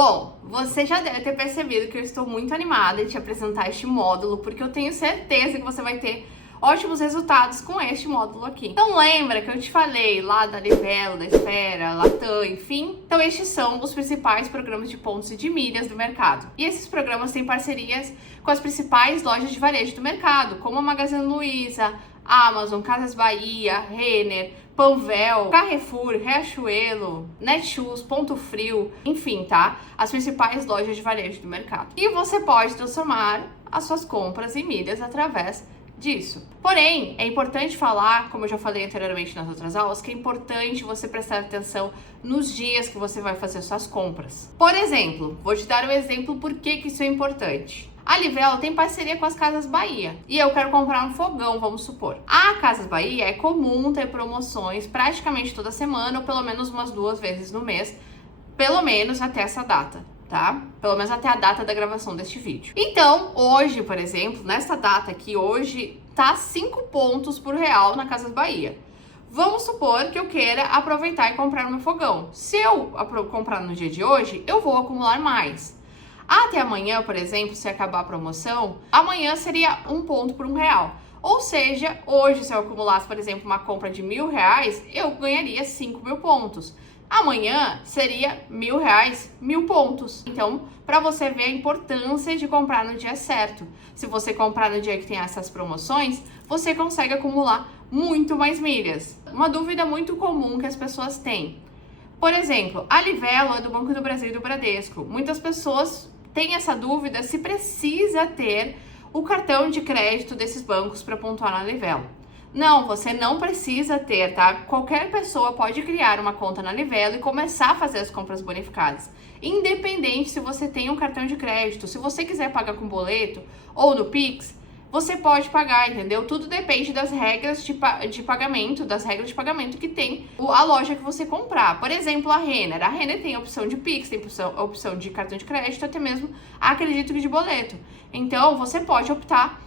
Bom, você já deve ter percebido que eu estou muito animada de te apresentar este módulo, porque eu tenho certeza que você vai ter ótimos resultados com este módulo aqui. Então lembra que eu te falei lá da Livelo, da Esfera, Latam, enfim? Então estes são os principais programas de pontos e de milhas do mercado. E esses programas têm parcerias com as principais lojas de varejo do mercado, como a Magazine Luiza, Amazon, Casas Bahia, Renner, Panvel, Carrefour, Riachuelo, Netshoes, Ponto Frio, enfim, tá? As principais lojas de varejo do mercado. E você pode transformar as suas compras em milhas através disso. Porém, é importante falar, como eu já falei anteriormente nas outras aulas, que é importante você prestar atenção nos dias que você vai fazer suas compras. Por exemplo, vou te dar um exemplo por que isso é importante. A Livelo tem parceria com as Casas Bahia e eu quero comprar um fogão, vamos supor. A Casas Bahia é comum ter promoções praticamente toda semana ou pelo menos umas 2 vezes no mês, pelo menos até essa data, tá? Pelo menos até a data da gravação deste vídeo. Então, hoje, por exemplo, nesta data aqui, hoje tá 5 pontos por real na Casas Bahia. Vamos supor que eu queira aproveitar e comprar o meu fogão. Se eu comprar no dia de hoje, eu vou acumular mais. Até amanhã, por exemplo, se acabar a promoção, amanhã seria 1 ponto por R$1. Ou seja, hoje, se eu acumulasse, por exemplo, uma compra de R$1.000, eu ganharia 5.000 pontos. Amanhã seria R$1.000, 1.000 pontos. Então, para você ver a importância de comprar no dia certo. Se você comprar no dia que tem essas promoções, você consegue acumular muito mais milhas. Uma dúvida muito comum que as pessoas têm. Por exemplo, a Livelo é do Banco do Brasil e do Bradesco. Muitas pessoas têm essa dúvida se precisa ter o cartão de crédito desses bancos para pontuar na Livelo. Não, você não precisa ter, tá? Qualquer pessoa pode criar uma conta na Livelo e começar a fazer as compras bonificadas. Independente se você tem um cartão de crédito, se você quiser pagar com boleto ou no Pix, você pode pagar, entendeu? Tudo depende das regras de pagamento, das regras de pagamento que tem a loja que você comprar. Por exemplo, a Renner. A Renner tem a opção de Pix, tem a opção de cartão de crédito, até mesmo, acredito que de boleto. Então, você pode optar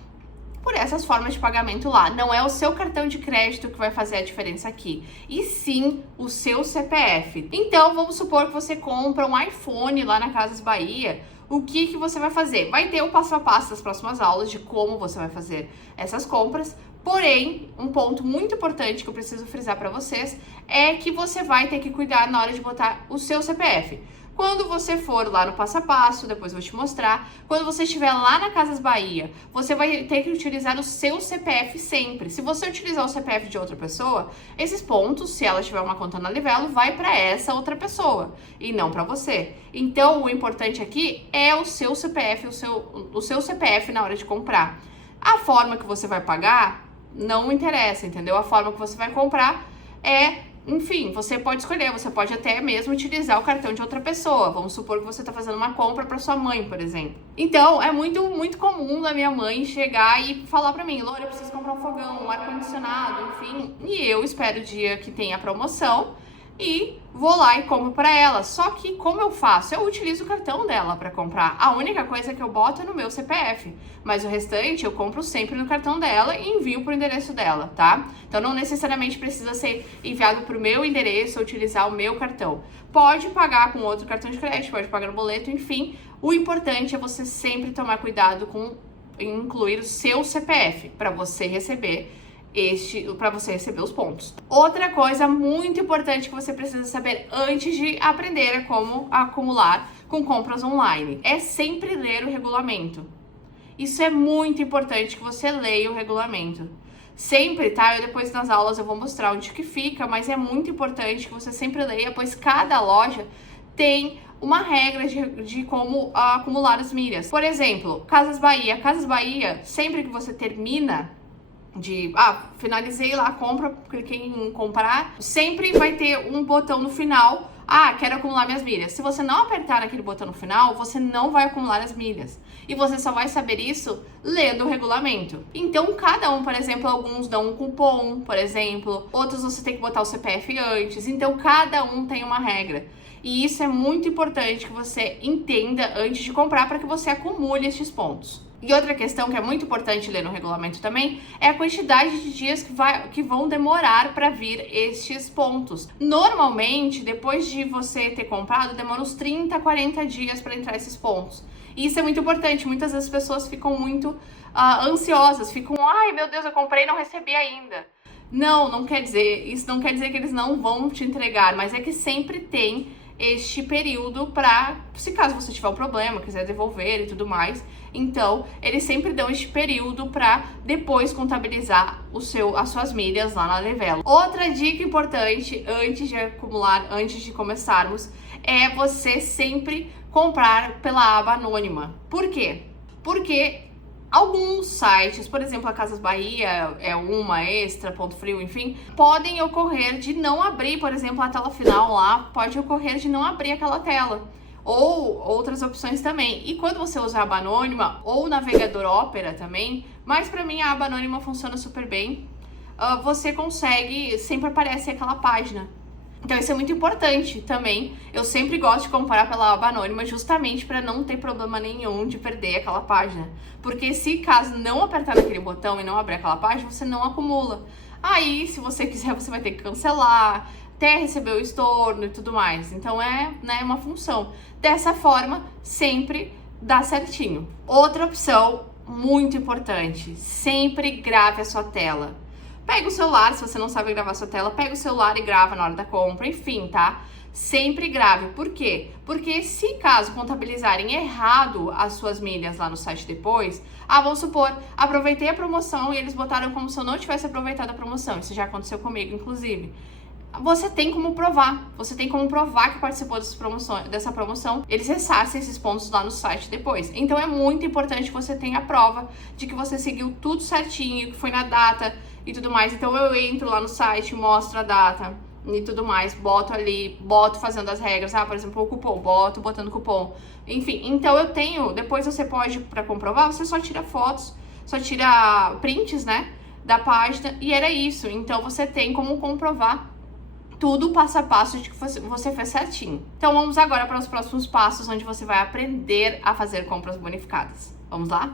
por essas formas de pagamento lá. Não é o seu cartão de crédito que vai fazer a diferença aqui, e sim o seu CPF. Então, vamos supor que você compra um iPhone lá na Casas Bahia. O que você vai fazer? Vai ter o passo a passo das próximas aulas de como você vai fazer essas compras. Porém, um ponto muito importante que eu preciso frisar para vocês é que você vai ter que cuidar na hora de botar o seu CPF. Quando você for lá no passo a passo, depois eu vou te mostrar, quando você estiver lá na Casas Bahia, você vai ter que utilizar o seu CPF sempre. Se você utilizar o CPF de outra pessoa, esses pontos, se ela tiver uma conta na Livelo, vai para essa outra pessoa e não para você. Então, o importante aqui é o seu CPF, o seu CPF na hora de comprar. A forma que você vai pagar não interessa, entendeu? A forma que você vai comprar enfim, você pode escolher, você pode até mesmo utilizar o cartão de outra pessoa. Vamos supor que você está fazendo uma compra para sua mãe, por exemplo. Então, é muito comum da minha mãe chegar e falar para mim: Loura, eu preciso comprar um fogão, um ar-condicionado, enfim. E eu espero o dia que tem a promoção e vou lá e compro para ela. Só que como eu faço? Eu utilizo o cartão dela para comprar. A única coisa que eu boto é no meu CPF, mas o restante eu compro sempre no cartão dela e envio pro endereço dela, tá? Então não necessariamente precisa ser enviado pro meu endereço ou utilizar o meu cartão. Pode pagar com outro cartão de crédito, pode pagar no boleto, enfim. O importante é você sempre tomar cuidado com incluir o seu CPF para você receber os pontos. Outra coisa muito importante que você precisa saber antes de aprender a como acumular com compras online é sempre ler o regulamento. Isso é muito importante que você leia o regulamento. Sempre, tá? Depois nas aulas eu vou mostrar onde que fica, mas é muito importante que você sempre leia, pois cada loja tem uma regra de como acumular as milhas. Por exemplo, Casas Bahia. Casas Bahia, sempre que você termina finalizei lá a compra, cliquei em comprar, sempre vai ter um botão no final: quero acumular minhas milhas. Se você não apertar naquele botão no final, você não vai acumular as milhas. E você só vai saber isso lendo o regulamento. Então, cada um, por exemplo, alguns dão um cupom, por exemplo, outros você tem que botar o CPF antes. Então, cada um tem uma regra. E isso é muito importante que você entenda antes de comprar para que você acumule estes pontos. E outra questão que é muito importante ler no regulamento também é a quantidade de dias que vão demorar para vir estes pontos. Normalmente, depois de você ter comprado, demora uns 30, 40 dias para entrar esses pontos. E isso é muito importante. Muitas das pessoas ficam muito ansiosas, ficam, ai meu Deus, eu comprei e não recebi ainda. Não quer dizer, isso não quer dizer que eles não vão te entregar, mas é que sempre tem este período para, se caso você tiver um problema, quiser devolver e tudo mais, então eles sempre dão este período para depois contabilizar as suas milhas lá na Livelo. Outra dica importante antes de acumular, antes de começarmos, é você sempre comprar pela aba anônima. Por quê? Porque alguns sites, por exemplo, a Casas Bahia, Extra, Ponto Frio, enfim, podem ocorrer de não abrir, por exemplo, a tela final lá, pode ocorrer de não abrir aquela tela. Ou outras opções também. E quando você usa a aba anônima, ou o navegador Opera também, mas para mim a aba anônima funciona super bem, você consegue, sempre aparece aquela página. Então isso é muito importante também. Eu sempre gosto de comprar pela aba anônima justamente para não ter problema nenhum de perder aquela página. Porque se caso não apertar naquele botão e não abrir aquela página, você não acumula. Aí, se você quiser, você vai ter que cancelar, até receber o estorno e tudo mais. Então é, uma função. Dessa forma, sempre dá certinho. Outra opção muito importante, sempre grave a sua tela. Pega o celular, se você não sabe gravar sua tela, pega o celular e grava na hora da compra, enfim, tá? Sempre grave. Por quê? Porque se caso contabilizarem errado as suas milhas lá no site depois, vamos supor, aproveitei a promoção e eles botaram como se eu não tivesse aproveitado a promoção. Isso já aconteceu comigo, inclusive. Você tem como provar, que participou dessa promoção, eles ressarcem esses pontos lá no site depois. Então é muito importante que você tenha a prova de que você seguiu tudo certinho, que foi na data e tudo mais. Então eu entro lá no site, mostro a data e tudo mais, boto ali, fazendo as regras, por exemplo, o cupom, botando cupom, enfim. Então eu tenho, depois você pode, para comprovar, você só tira fotos, só tira prints, né, da página, e era isso. Então você tem como comprovar tudo passo a passo de que você fez certinho. Então vamos agora para os próximos passos, onde você vai aprender a fazer compras bonificadas. Vamos lá?